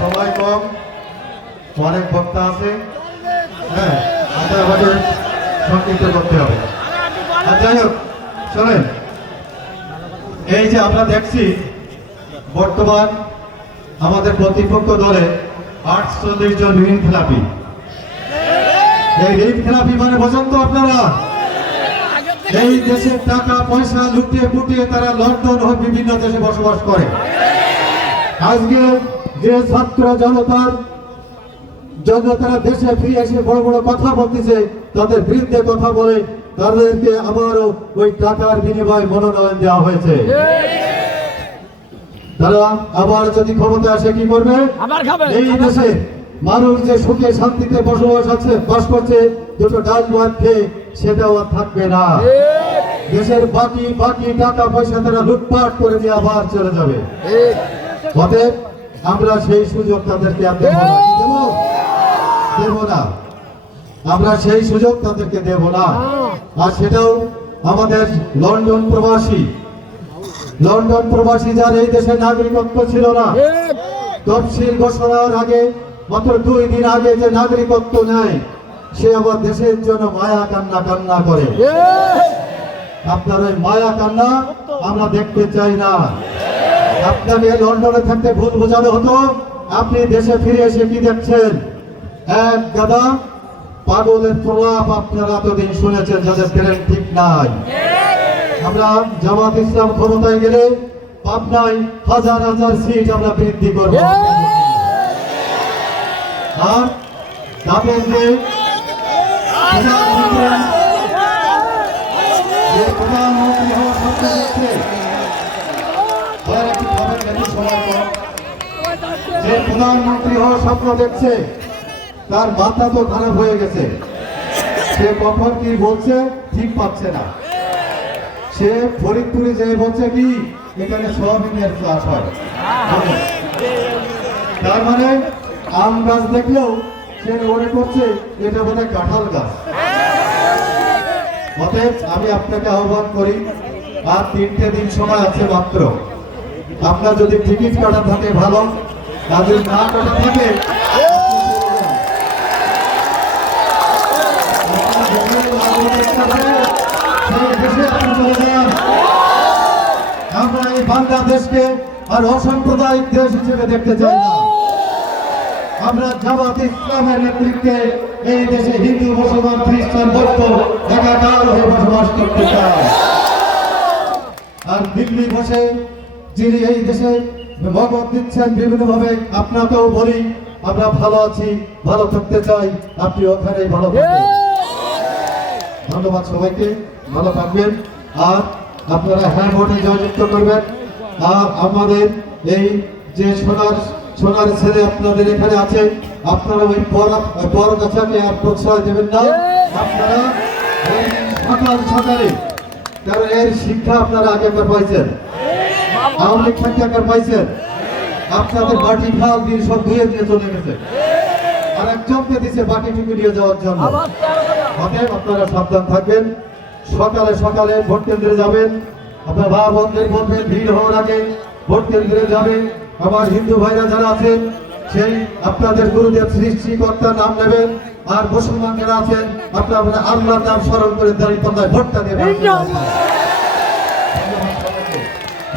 সময় কম। অনেক বক্তা আছে। হ্যাঁ আমাদের সংক্ষিপ্ত করতে হবে। আর যাই হোক, শোনেন, এই যে আমরা দেখছি, বর্তমান আমাদের প্রতিপক্ষ দলে আটচল্লিশ জন ঋণ খেলাপি। এই ঋণ খেলাপি মানে বোঝেন তো আপনারা? এই দেশের টাকা পয়সা লুটিয়ে পুটিয়ে তারা লন্ডন ও বিভিন্ন দেশে বসবাস করে। আজকে যে ছাত্র জনতার জন্য তারা দেশে ফিরে এসে বড় বড় কথা বলতেছে তাদের বিরুদ্ধে কথা বলে তাদেরকে আবারও ওই টাকার বিনিময়ে মনোনয়ন দেওয়া হয়েছে। তারা আবার যদি ক্ষমতা আসে কি করবে? এই দেশে মানুষ যে সুখে শান্তিতে বসবাস আছে বাস করছে দুটো ডাল ভাত খেয়ে সেটাও আর থাকবে না। দেশের বাকি বাকি টাকা পয়সা তারা লুটপাট করে দিয়ে আবার চলে যাবে। অতএব আমরা সেই সুযোগ তাদেরকে আর দেব না। দেব? না। আমরা সেই সুযোগ তাদেরকে দেব না। আর সেটাও আমাদের লন্ডন প্রবাসী। লন্ডন প্রবাসী যার এই দেশে নাগরিকত্ব ছিল না। তফসিল ঘোষণার আগে, মাত্র দুই দিন আগে যে নাগরিকত্ব নেয়, সে আবার দেশের জন্য মায়া কান্না কান্না করে। আপনার ওই মায়া কান্না আমরা দেখতে চাই না। আপনাকে লন্ডনে থাকতে ভুল বোঝানো হতো। আপনি দেশে ফিরে এসে কি দেখছেন? এক গাদা পাগলের প্রলাপ আপনারা এতদিন শুনেছেন যাদের ব্রেন ঠিক নাই। আমরা জামাত ইসলাম ক্ষমতায় গেলে পাবনায় হাজার হাজার সিট আমরা বৃদ্ধি করব। আর তাদের যে প্রধানমন্ত্রী হওয়ার স্বপ্ন যে প্রধানমন্ত্রী হওয়ার স্বপ্ন দেখছে, তার মাথা তো খারাপ হয়ে গেছে। সে কখন কি বলছে, ঠিক পাচ্ছে না। সে ফরিদপুরে যে বলছে কি, এখানে সোয়াবিনের চাষ হয়। তার মানে আম গাছ দেখলেও সে মনে করছে, এটা বোধহয় কাঁঠাল গাছ। অতএব আমি আপনাকে আহ্বান করি, আর তিনটে দিন সময় আছে মাত্র। আপনার যদি টিকিট কাটা থাকে ভালো আর যদি না কাটা থাকে। বাংলাদেশকে আর হিসেবে দেখতে চাই না। আমরা নেতৃত্বে এই দেশে হিন্দু, মুসলমান, খ্রিস্টান আর দিল্লি বসে যিনি এই দেশে মগজ দিচ্ছেন বিভিন্ন ভাবে আপনাকেও বলি, আমরা ভালো আছি, ভালো থাকতে চাই, আপনি ওখানেই ভালো ধন্যবাদ সবাইকে, ভালো থাকবেন। আর আপনারা হ্যাঁ ভোটে জয়যুক্ত করবেন। আর আমাদের এই যে সোনার সোনার ছেলে আপনাদের এখানে আছে, আপনারা ওই বড় গাছাকে আর প্রশ্রয় দেবেন না। আপনারা সকাল সকালে কারণ এর শিক্ষা আপনারা আগে পাইছেন। আওয়ামী লীগ থাকতে একবার পাইছেন আপনাদের বাটি খাল দিয়ে সব ধুয়ে দিয়ে চলে গেছে। আর একজনকে দিছে বাকিটুকু নিয়ে যাওয়ার জন্য। অতএব আপনারা সাবধান থাকবেন। সকালে সকালে ভোট কেন্দ্রে যাবেন। আপনার মা বোনদের বলবেন ভিড় হওয়ার আগে ভোট কেন্দ্রে যাবেন। আমার হিন্দু ভাইরা যারা আছেন, সেই আপনাদের গুরুদেব সৃষ্টিকর্তার নাম নেবেন। আর মুসলমান যারা আছেন, আপনারা আল্লাহর নাম স্মরণ করে দাঁড়িয়ে ভোটটা দেবেন।